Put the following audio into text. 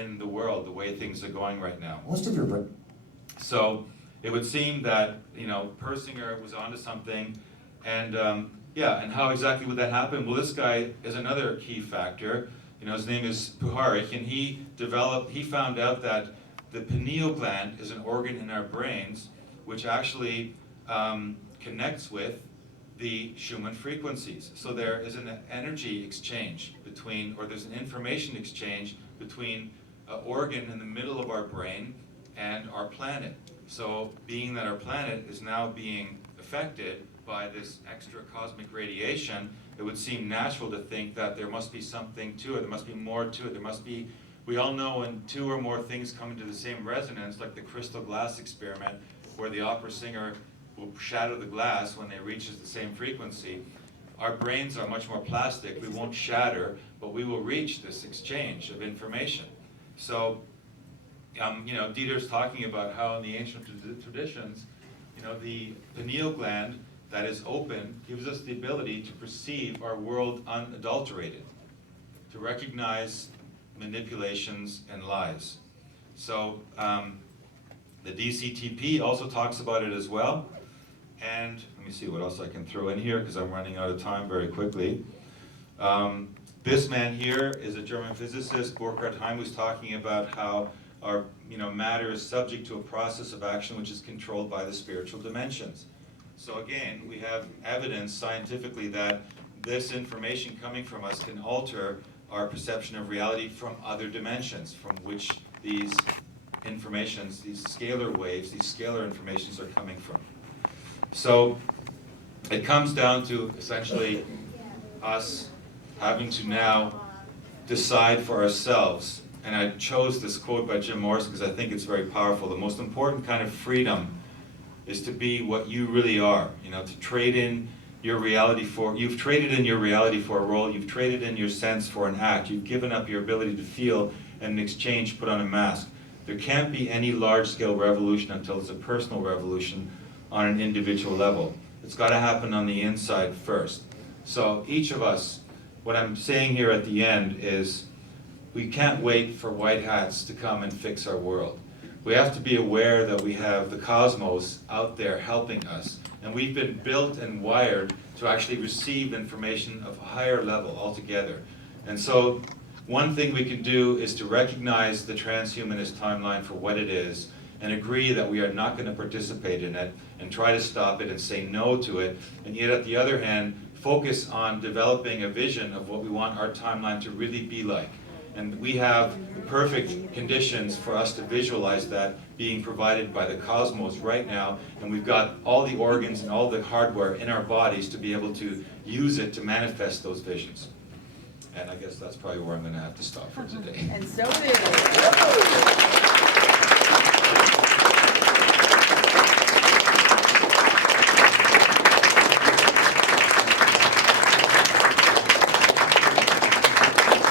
in the world, the way things are going right now. Most of your brain. So it would seem that, Persinger was onto something, and yeah, and how exactly would that happen? Well, this guy is another key factor. His name is Puharich, and he found out that the pineal gland is an organ in our brains which actually connects with the Schumann frequencies. So there is an energy exchange between, or there's an information exchange between an organ in the middle of our brain and our planet. So being that our planet is now being affected by this extra cosmic radiation, it would seem natural to think that there must be something to it, there must be more to it, there must be, we all know when two or more things come into the same resonance, like the crystal glass experiment, where the opera singer will shatter the glass when it reaches the same frequency. Our brains are much more plastic, we won't shatter, but we will reach this exchange of information. So, Dieter's talking about how in the ancient traditions, the pineal gland that is open gives us the ability to perceive our world unadulterated, to recognize manipulations and lies. So the DCTP also talks about it as well. And let me see what else I can throw in here because I'm running out of time very quickly. This man here is a German physicist, Burkhard Heim, who's talking about how our matter is subject to a process of action which is controlled by the spiritual dimensions. So again, we have evidence scientifically that this information coming from us can alter our perception of reality from other dimensions, from which these informations, these scalar waves, these scalar informations are coming from. So it comes down to essentially us having to now decide for ourselves. And I chose this quote by Jim Morrison because I think it's very powerful. The most important kind of freedom is to be what you really are. To trade in your reality for, you've traded in your reality for a role, you've traded in your sense for an act, you've given up your ability to feel, and in exchange put on a mask. There can't be any large-scale revolution until it's a personal revolution on an individual level. It's got to happen on the inside first. So each of us, what I'm saying here at the end is, we can't wait for white hats to come and fix our world. We have to be aware that we have the cosmos out there helping us, and we've been built and wired to actually receive information of a higher level altogether. And so one thing we can do is to recognize the transhumanist timeline for what it is and agree that we are not going to participate in it and try to stop it and say no to it, and yet at the other hand focus on developing a vision of what we want our timeline to really be like. And we have the perfect conditions for us to visualize that being provided by the cosmos right now, and we've got all the organs and all the hardware in our bodies to be able to use it to manifest those visions. And I guess that's probably where I'm going to have to stop for today. And so it is.